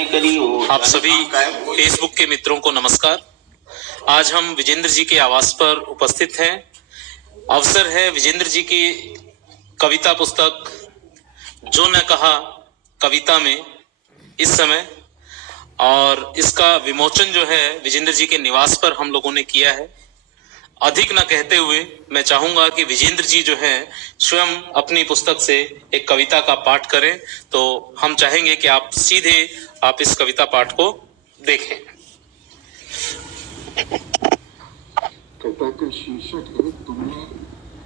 आप सभी फेसबुक के मित्रों को नमस्कार। आज हम विजेंद्र जी के आवास पर उपस्थित हैं। अवसर है विजेंद्र जी की कविता पुस्तक जो न कहा कविता में इस समय, और इसका विमोचन जो है विजेंद्र जी के निवास पर हम लोगों ने किया है। अधिक न कहते हुए मैं चाहूंगा कि विजेंद्र जी जो है स्वयं अपनी पुस्तक से एक कविता का पाठ करें, तो हम चाहेंगे कि आप सीधे इस कविता पाठ को देखें। कविता का शीर्षक है तुमने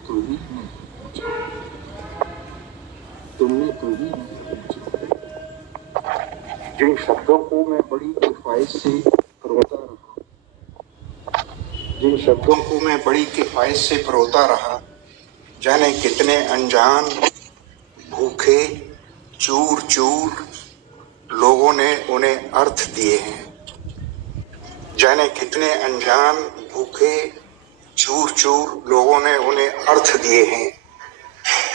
कभी नहीं पूछा। तुमने कभी नहीं पूछा। जिन शब्दों को मैं बड़ी किफायत से परोता रहा, जिन शब्दों को मैं बड़ी किफायत से परोता रहा, जाने कितने अनजान भूखे चूर चूर लोगों ने उन्हें अर्थ दिए हैं। जाने कितने अनजान भूखे चूर चूर लोगों ने उन्हें अर्थ दिए हैं।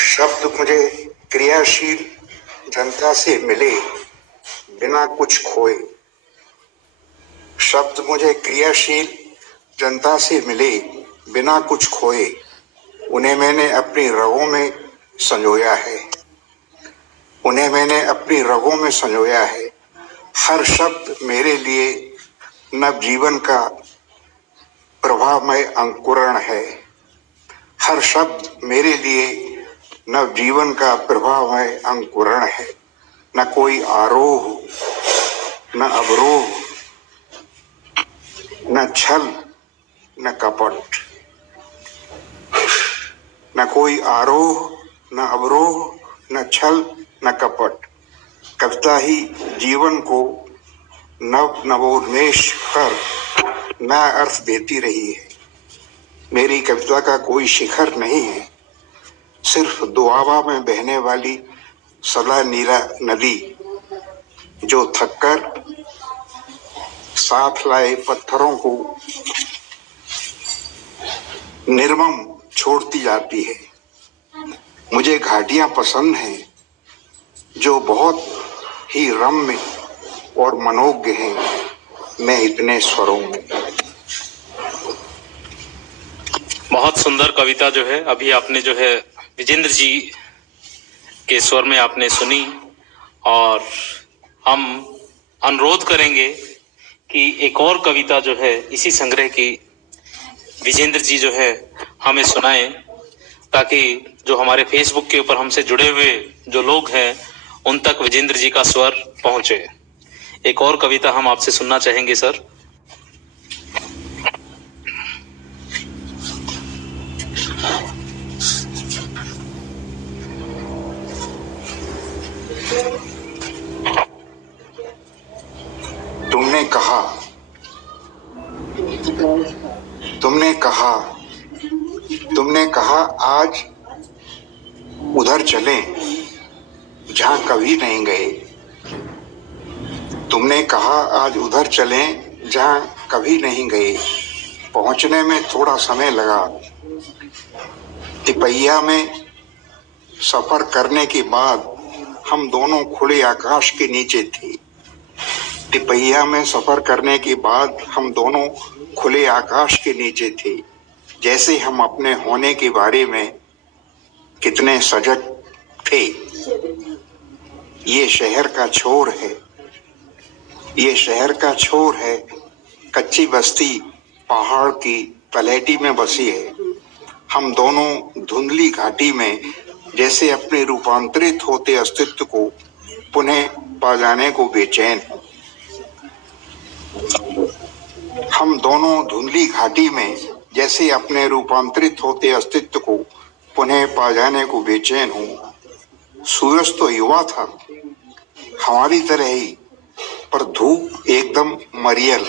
शब्द मुझे क्रियाशील जनता से मिले बिना कुछ खोए। शब्द मुझे क्रियाशील जनता से मिले बिना कुछ खोए। उन्हें मैंने अपनी रगों में संजोया है। उन्हें मैंने अपनी रगों में संजोया है। हर शब्द मेरे लिए नवजीवन का प्रभावमय अंकुरण है। हर शब्द मेरे लिए नवजीवन का प्रभावमय अंकुरण है। न कोई आरोह, न अवरोह, न छल, न कपट। न कोई आरोह, न अवरोह, न छल, न कपट। कविता ही जीवन को नव नवोन्मेष कर नया अर्थ देती रही है। मेरी कविता का कोई शिखर नहीं है, सिर्फ दुआबा में बहने वाली सदा नीला नदी जो थककर साथ लाए पत्थरों को निर्मम छोड़ती जाती है। मुझे घाटियां पसंद हैं जो बहुत ही रम्य और मनोज्ञ हैं। मैं इतने स्वरों में। बहुत सुंदर कविता जो है अभी आपने जो है विजेंद्र जी के स्वर में आपने सुनी, और हम अनुरोध करेंगे कि एक और कविता जो है इसी संग्रह की विजेंद्र जी जो है हमें सुनाएं, ताकि जो हमारे फेसबुक के ऊपर हमसे जुड़े हुए जो लोग हैं उन तक विजेंद्र जी का स्वर पहुंचे। एक और कविता हम आपसे सुनना चाहेंगे सर। तुमने कहा, तुमने कहा, तुमने कहा आज उधर चलें जहां कभी नहीं गए। तुमने कहा आज उधर चलें जहां कभी नहीं गए। पहुंचने में थोड़ा समय लगा। तिपैया में सफर करने के बाद हम दोनों खुले आकाश के नीचे थे। तिपैया में सफर करने के बाद हम दोनों खुले आकाश के नीचे थे। जैसे हम अपने होने के बारे में कितने सजग थे। ये शहर का छोर है, ये शहर का छोर है। कच्ची बस्ती पहाड़ की तलहटी में बसी है। हम दोनों धुंधली घाटी में जैसे अपने रूपांतरित होते अस्तित्व को पुनः पा जाने को बेचैन। हम दोनों धुंधली घाटी में जैसे अपने रूपांतरित होते अस्तित्व को पुनः पा जाने को बेचैन हूँ। सूरज तो युवा था हमारी तरह ही, पर धूप एकदम मरियल।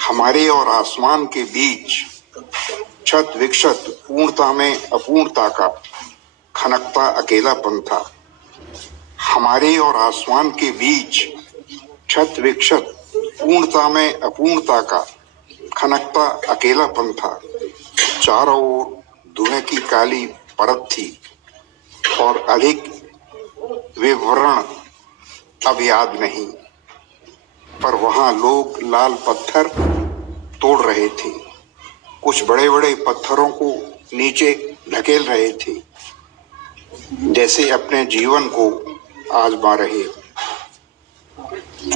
हमारे और आसमान के बीच छत विक्षत पूर्णता में अपूर्णता का खनकता अकेलापन था। हमारे और आसमान के बीच छत विक्षत पूर्णता में अपूर्णता का खनकता अकेलापन था। चारों ओर धुएं की काली परत थी और अधिक विवरण अब याद नहीं। पर वहां लोग लाल पत्थर तोड़ रहे थे, कुछ बड़े बड़े पत्थरों को नीचे धकेल रहे थे, जैसे अपने जीवन को आजमा रहे हो।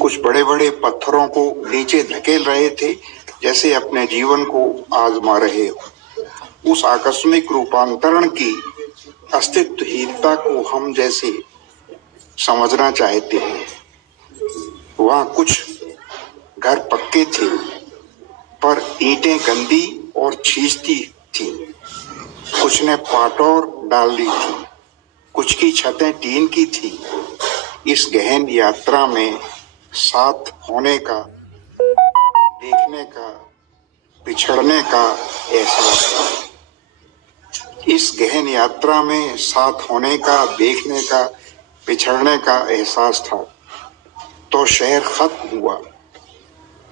कुछ बड़े बड़े पत्थरों को नीचे धकेल रहे थे, जैसे अपने जीवन को आजमा रहे हो। उस आकस्मिक रूपांतरण की अस्तित्वहीनता को हम जैसे समझना चाहते हैं। वहां कुछ घर पक्के थे, पर ईंटें गंदी और छींचती थी। कुछ ने पाटौर डाल दी थी, कुछ की छतें टीन की थी। इस गहन यात्रा में साथ होने का, देखने का, पिछड़ने का एहसास था। इस गहन यात्रा में साथ होने का, देखने का, पिछड़ने का एहसास था। तो शहर खत्म हुआ।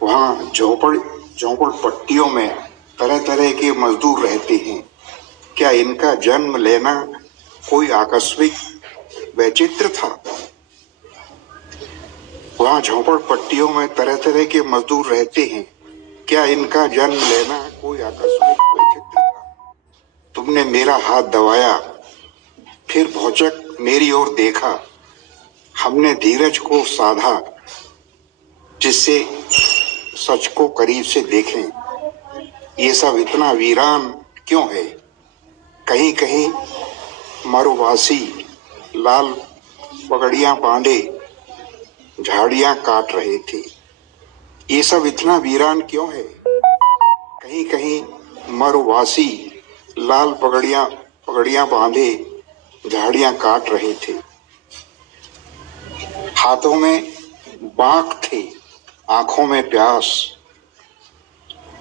वहां झोपड़पट्टियों में तरह तरह के मजदूर रहते हैं। क्या इनका जन्म लेना कोई आकस्मिक वैचित्र था? वहां झोपड़पट्टियों में तरह तरह के मजदूर रहते हैं। क्या इनका जन्म लेना कोई आकस्मिक वैचित्र था? तुमने मेरा हाथ दबाया, फिर भौचक मेरी ओर देखा। हमने धीरज को साधा, जिससे सच को करीब से देखें। ये सब इतना वीरान क्यों है? कहीं कहीं मरुवासी लाल पगड़ियां बांधे झाड़ियां काट रहे थे। ये सब इतना वीरान क्यों है? कहीं कहीं मरुवासी लाल पगड़ियां बांधे झाड़ियां काट रहे थे। हाथों में बांक थे, आंखों में प्यास।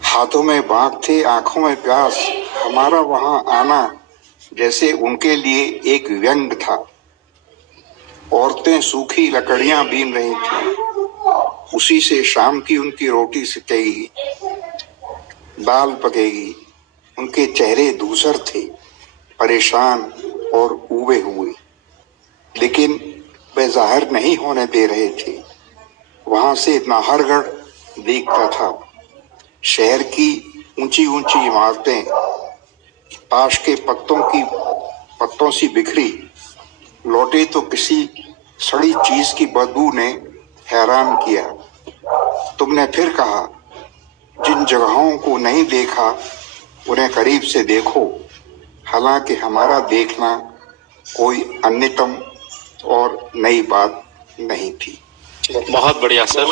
हाथों में बांक थे, आंखों में प्यास। हमारा वहां आना जैसे उनके लिए एक व्यंग था। औरतें सूखी लकड़ियां बीन रही थी, उसी से शाम की उनकी रोटी सिकेगी, दाल पकेगी। उनके चेहरे धूसर थे, परेशान और उबे हुए, लेकिन वे जाहिर नहीं होने दे रहे थे। वहां से नाहरगढ़ दिखता था। शहर की ऊंची ऊंची इमारतें ताश के पत्तों सी बिखरी। लौटे तो किसी सड़ी चीज की बदबू ने हैरान किया। तुमने फिर कहा, जिन जगहों को नहीं देखा उन्हें करीब से देखो। हालांकि हमारा देखना कोई अन्यतम और नई बात नहीं थी। बहुत बढ़िया सर।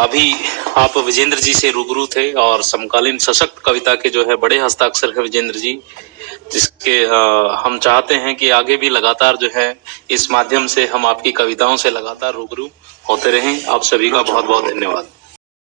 अभी आप विजेंद्र जी से रूबरू थे और समकालीन सशक्त कविता के जो है बड़े हस्ताक्षर है विजेंद्र जी, जिसके हम चाहते हैं कि आगे भी लगातार जो है इस माध्यम से हम आपकी कविताओं से लगातार रूबरू होते रहें। आप सभी का बहुत बहुत धन्यवाद।